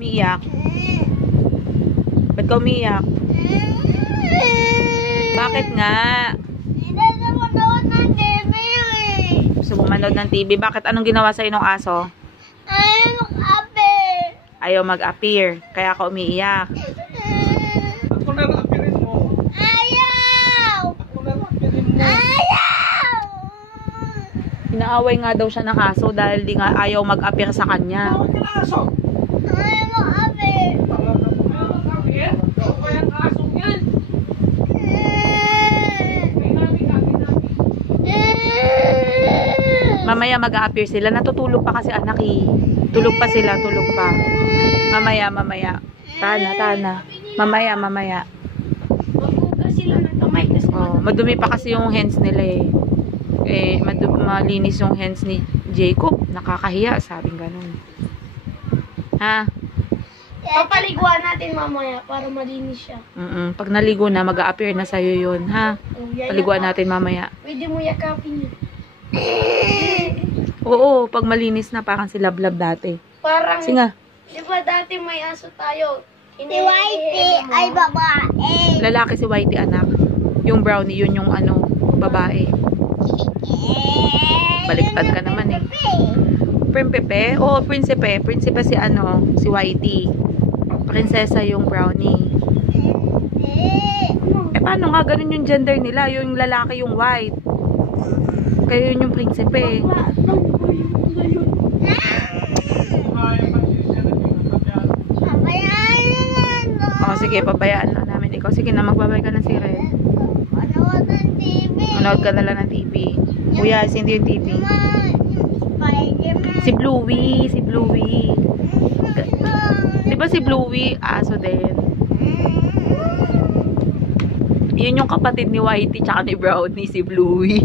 Umiiyak? Ba't ka umiiyak? Bakit nga? Gusto mo manood ng TV? Bakit? Anong ginawa sa'yo ng aso? Ayaw mag-appear. Kaya ka umiiyak. Ako na lang mo. Ayaw! Ako na lang mo. Inaaway nga daw siya ng aso dahil di nga ayaw mag-appear sa kanya. Tawag ka na aso. Ayaw mag-appear. Mamaya mag-a-appear sila. Natutulog pa kasi anak eh. Tulog pa sila, tulog pa. Mamaya. Tana. Mamaya. Maghugas sila ng kamay kasi Oh, madumi pa kasi yung hands nila eh. Malinis yung hands ni Jacob. Nakakahiya, sabing ganun. Ha? papaliguan natin mamaya para malinis siya. Pag naligo na, mag-a-appear na sa'yo yun, ha? Paliguan natin mamaya. Pwede mo yakapin yun. Oo, pag malinis na, parang si Lablab dati. Parang, Kasi nga, di ba dati may aso tayo? Si Whitey ay babae. lalaki si Whitey anak. Yung brownie, yun yung ano, babae. Baliktad ka naman eh. Princepe? Oo, princepe. Princepe si ano, si Whitey. Prinsesa yung brownie. Eh, paano nga? Ganun yung gender nila. Yung lalaki yung white. Kaya yun yung princepe. Pabayaan na lang. O, sige, pabayaan na namin ikaw. Sige na, magbabay ka na si Red. Manood ng TV. Manood ka na lang ng TV. Kuya, hindi yung TV. Spider-Man. Si Bluey. Di ba si Bluey? Aso din. Yun yung kapatid ni Whitey tsaka ni Brownie, si Bluey.